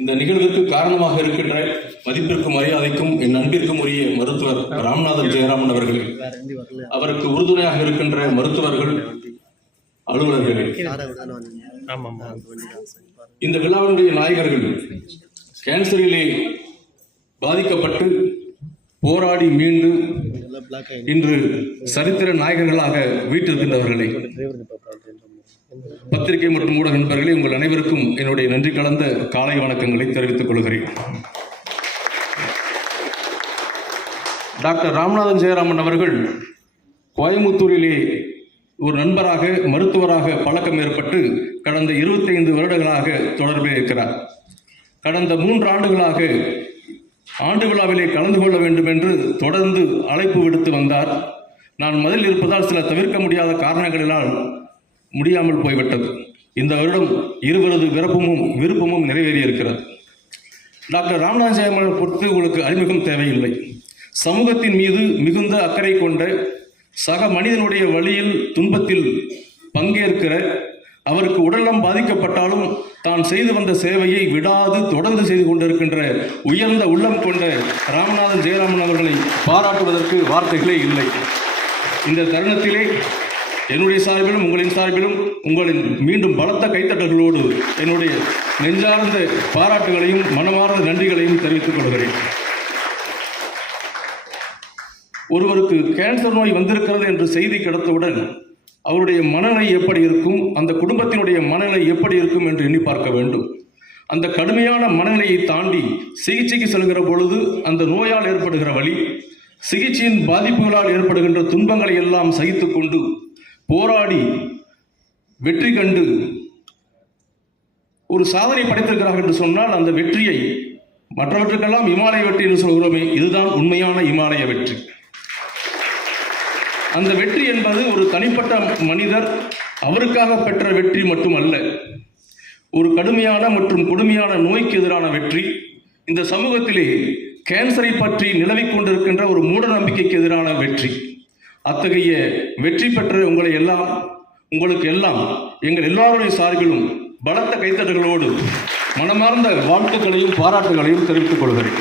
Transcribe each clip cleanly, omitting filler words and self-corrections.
இந்த நிகழ்விற்கு காரணமாக இருக்கின்ற மதிப்பிற்கும் மரியாதைக்கும் என் அன்பிற்கும் உரிய மருத்துவர் ராமநாதன் ஜெயராமன் அவர்கள், அவருக்கு உறுதுணையாக இருக்கின்ற மருத்துவர்கள், அலுவலர்கள், இந்த விழாவினுடைய நாயகர்கள், கேன்சரிலே பாதிக்கப்பட்டு போராடி மீண்டு இன்று சரித்திர நாயகர்களாக வீட்டிருக்கின்றவர்களை, பத்திரிகை மற்றும் ஊடக நண்பர்களே, உங்கள் அனைவருக்கும் என்னுடைய நன்றி கலந்த காலை வணக்கங்களை தெரிவித்துக் கொள்கிறேன். டாக்டர் ராமநாதன் ஜெயராமன் அவர்கள் கோயம்புத்தூரிலே ஒரு நண்பராக, மருத்துவராக பழக்கம் ஏற்பட்டு கடந்த 25 வருடங்களாக தொடர்பில் இருக்கிறார். கடந்த 3 ஆண்டுகளாக ஆண்டு விழாவிலே கலந்து கொள்ள வேண்டும் என்று தொடர்ந்து அழைப்பு விடுத்து வந்தார். நான் மதில் இருப்பதால் சில தவிர்க்க முடியாத காரணங்களினால் முடியாமல் போய்விட்டது. இந்த வருடம் இருவரது விருப்பமும் நிறைவேறி இருக்கிறது. டாக்டர் ராமநாதன் ஜெயராமன் பொறுத்து உங்களுக்கு அறிமுகம் தேவையில்லை. சமூகத்தின் மீது மிகுந்த அக்கறை கொண்ட, சக மனிதனுடைய வழியில் துன்பத்தில் பங்கேற்கிற, அவருக்கு உடல்நலம் பாதிக்கப்பட்டாலும் தான் செய்து வந்த சேவையை விடாது தொடர்ந்து செய்து கொண்டிருக்கின்ற உயர்ந்த உள்ளம் கொண்ட ராமநாதன் ஜெயராமன் அவர்களை பாராட்டுவதற்கு வார்த்தைகளே இல்லை. இந்த தருணத்திலே என்னுடைய சார்பிலும் உங்களின் சார்பிலும் உங்களின் மீண்டும் பலத்த கைத்தட்டல்களோடு என்னுடைய நெஞ்சார்ந்த பாராட்டுகளையும் மனமார்ந்த நன்றிகளையும் தெரிவித்துக் கொள்கிறேன். ஒருவருக்கு கேன்சர் நோய் வந்திருக்கிறது என்று செய்தி கிடைத்தவுடன் அவருடைய மனநிலை எப்படி இருக்கும், அந்த குடும்பத்தினுடைய மனநிலை எப்படி இருக்கும் என்று எண்ணி பார்க்க வேண்டும். அந்த கடுமையான மனநிலையை தாண்டி சிகிச்சைக்கு செல்கிற பொழுது அந்த நோயால் ஏற்படுகிற வலி, சிகிச்சையின் பாதிப்புகளால் ஏற்படுகின்ற துன்பங்களை எல்லாம் சகித்துக் கொண்டு போராடி வெற்றி கண்டு ஒரு சாதனை படைத்திருக்கிறார்கள் என்று சொன்னால், அந்த வெற்றியை மற்றவற்றுக்கெல்லாம் இமாலய வெற்றி என்று சொல்கிறோமே, இதுதான் உண்மையான இமாலய வெற்றி. அந்த வெற்றி என்பது ஒரு தனிப்பட்ட மனிதர் அவருக்காக பெற்ற வெற்றி மட்டுமல்ல, ஒரு கடுமையான மற்றும் கொடுமையான நோய்க்கு எதிரான வெற்றி. இந்த சமூகத்திலே கேன்சரை பற்றி நிலவிக் கொண்டிருக்கின்ற ஒரு மூட நம்பிக்கைக்கு எதிரான வெற்றி. அத்தகைய வெற்றி பெற்ற உங்களுக்கு எல்லாம் எங்கள் எல்லாருடைய சார்பிலும் பலத்த கைத்தட்டுகளோடு மனமார்ந்த வாழ்த்துக்களையும் பாராட்டுகளையும் தெரிவித்துக் கொள்கிறேன்.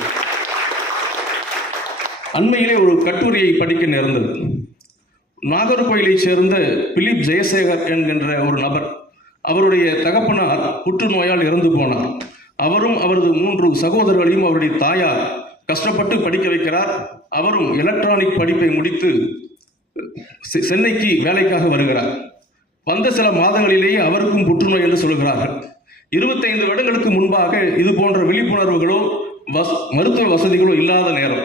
அண்மையிலே ஒரு கட்டுரையை படிக்க நேர்ந்தது. நாகர்கோயிலை சேர்ந்த பிலிப் ஜெயசேகர் என்கின்ற ஒரு நபர், அவருடைய தகப்பனார் புற்றுநோயால் இறந்து போனார். அவரும் அவரது 3 சகோதரர்களையும் அவருடைய தாயார் கஷ்டப்பட்டு படிக்க வைக்கிறார். அவரும் எலக்ட்ரானிக் படிப்பை முடித்து சென்னைக்கு வேலைக்காக வருகிறார். வந்த சில மாதங்களிலேயே அவருக்கும் புற்றுநோய் என்று சொல்கிறார்கள். 25 வருடங்களுக்கு முன்பாக இது போன்ற விழிப்புணர்வுகளோ மருத்துவ வசதிகளோ இல்லாத நேரம்.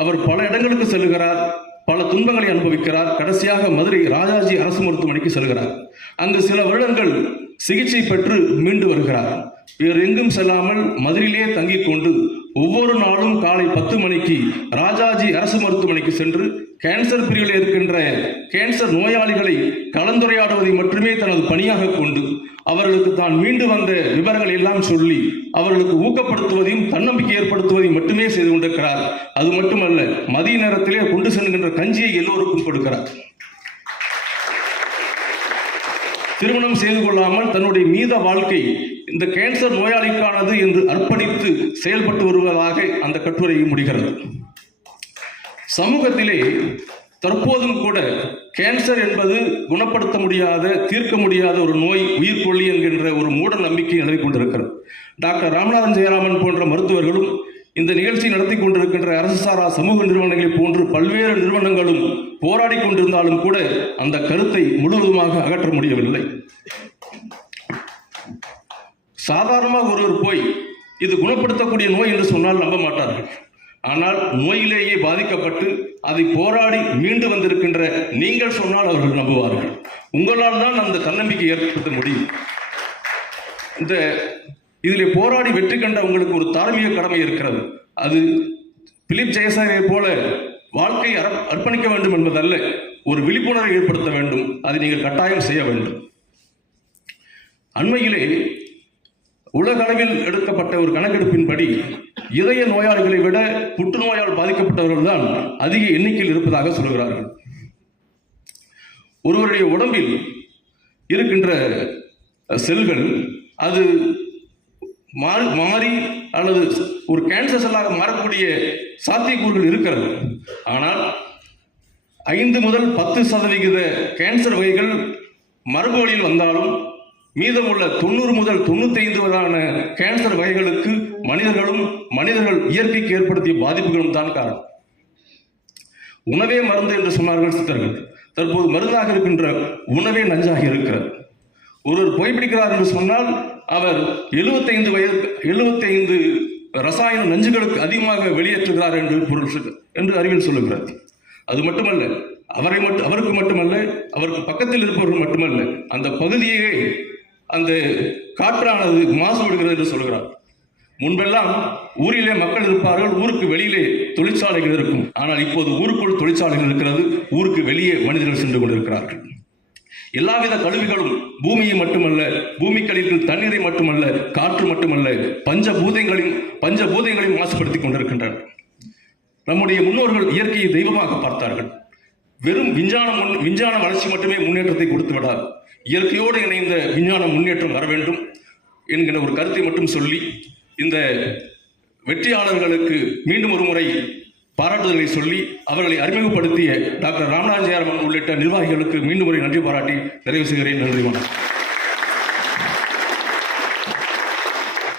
அவர் பல இடங்களுக்கு செல்கிறார், பல துன்பங்களை அனுபவிக்கிறார். கடைசியாக மதுரை ராஜாஜி அரசு மருத்துவமனைக்கு செல்கிறார். அங்கு சில வருடங்கள் சிகிச்சை பெற்று மீண்டு வருகிறார். வேறு எங்கும் செல்லாமல் மதுரையிலே தங்கிக் கொண்டு ஒவ்வொரு நாளும் காலை 10 மணிக்கு ராஜாஜி அரசு மருத்துவமனைக்கு சென்று கேன்சர் பிரிவில் இருக்கின்ற கேன்சர் நோயாளிகளை கலந்துரையாடுவதை மட்டுமே தனது பணியாக கொண்டு அவர்களுக்கு தான் மீண்டு வந்த விவரங்களை எல்லாம் சொல்லி அவர்களுக்கு ஊக்கப்படுத்துவதையும் தன்னம்பிக்கை ஏற்படுத்துவதையும் மட்டுமே செய்து கொண்டிருக்கிறார். அது மட்டுமல்ல, மதிய நேரத்திலே கொண்டு செல்கின்ற கஞ்சியை எல்லோருக்கும் கொடுக்கிறார். திருமணம் செய்து கொள்ளாமல் தன்னுடைய மீத வாழ்க்கை இந்த கேன்சர் நோயாளிக்கானது என்று அர்ப்பணித்து செயல்பட்டு வருவதாக அந்த கட்டுரை முடிகிறது. சமூகத்திலே தற்போதும் கூட கேன்சர் என்பது குணப்படுத்த முடியாத, தீர்க்க முடியாத ஒரு நோய், உயிர்கொல்லி என்கின்ற ஒரு மூட நம்பிக்கை நிலவிக் கொண்டிருக்கிறது. டாக்டர் ராமநாதன் ஜெயராமன் போன்ற மருத்துவர்களும் இந்த நிகழ்ச்சி நடத்தி கொண்டிருக்கின்ற அரசு சாரா சமூக நிறுவனங்களை போன்று பல்வேறு நிறுவனங்களும் போராடி கொண்டிருந்தாலும் கூட அந்த கருத்தை முழுவதுமாக அகற்ற முடியவில்லை. சாதாரணமாக ஒருவர் போய் இது குணப்படுத்தக்கூடிய நோய் என்று சொன்னால் நம்ப மாட்டார்கள். ஆனால் நோயிலேயே பாதிக்கப்பட்டு அதை போராடி மீண்டு வந்திருக்கின்ற நீங்கள் சொன்னால் அவர்கள் நம்புவார்கள். உங்களால் தான் அந்த தன்னம்பிக்கை ஏற்படுத்த முடியும். இதிலே போராடி வெற்றி கண்ட உங்களுக்கு ஒரு தார்மீக கடமை இருக்கிறது. அது பிலிப் ஜெயசேகரை போல வாழ்க்கையை அர்ப்பணிக்க வேண்டும் என்பதல்ல, ஒரு விழிப்புணர்வை ஏற்படுத்த வேண்டும். அதை நீங்கள் கட்டாயம் செய்ய வேண்டும். அண்மையிலே உலக அளவில் எடுக்கப்பட்ட ஒரு கணக்கெடுப்பின்படி இதய நோயாளிகளை விட புற்றுநோயால் பாதிக்கப்பட்டவர்கள் தான் அதிக எண்ணிக்கையில் இருப்பதாக சொல்கிறார்கள். ஒருவருடைய உடம்பில் இருக்கின்ற செல்கள் அது மாறி அல்லது ஒரு கேன்சர் செல்லாக மாறக்கூடிய சாத்தியக்கூறுகள் இருக்கிறது. ஆனால் 5 முதல் 10% கேன்சர் வகைகள் மரபு வழியில் வந்தாலும் மீதமுள்ள 90 முதல் 95 கேன்சர் வகைகளுக்கு மனிதர்கள் இயற்கைக்கு ஏற்படுத்திய பாதிப்புகளும் தான் காரணம். உணவே மருந்து என்று சொன்னார்கள் சித்தர்கள். தற்போது மருந்தாக இருக்கின்ற உணவே நஞ்சாக இருக்கிறது. ஒருவர் புகைப்பிடிக்கிறார் என்று சொன்னால் அவர் 75 ரசாயன நஞ்சுகளுக்கு அதிகமாக வெளியேற்றுகிறார் என்று என்று அறிவியல் சொல்லுகிறது. அது மட்டுமல்ல, அவருக்கு மட்டுமல்ல, அவருக்கு பக்கத்தில் இருப்பவர்கள் மட்டுமல்ல, அந்த பகுதியே அந்த காற்றானது மாசுபடுகிறது என்று சொல்கிறார். முன்பெல்லாம் ஊரிலே மக்கள் இருப்பார்கள், ஊருக்கு வெளியிலே தொழிற்சாலைகள் இருக்கும். ஆனால் இப்போது ஊருக்குள் தொழிற்சாலைகள் இருக்கிறது, ஊருக்கு வெளியே மனிதர்கள் சென்று கொண்டிருக்கிறார்கள். எல்லாவித கழிவுகளும் பூமியை மட்டுமல்ல, பூமிக்கடியில் தண்ணீரை மட்டுமல்ல, காற்று மட்டுமல்ல, பஞ்சபூதங்களையும் மாசுபடுத்திக் கொண்டிருக்கின்றன. நம்முடைய முன்னோர்கள் இயற்கையை தெய்வமாக பார்த்தார்கள். வெறும் விஞ்ஞான வளர்ச்சி மட்டுமே முன்னேற்றத்தை கொடுத்து விடாது. இயற்கையோடு இணைந்த விஞ்ஞான முன்னேற்றம் வர வேண்டும் என்கிற ஒரு கருத்தை மட்டும் சொல்லி இந்த வெற்றியாளர்களுக்கு மீண்டும் ஒரு முறை பாராட்டுதலை சொல்லி அவர்களை அறிமுகப்படுத்திய டாக்டர் ராமராஜ் ஜெயராமன் உள்ளிட்ட நிர்வாகிகளுக்கு மீண்டும் ஒரு நன்றி பாராட்டி நிறைவு செய்கிறேன். நன்றி. வணக்கம்.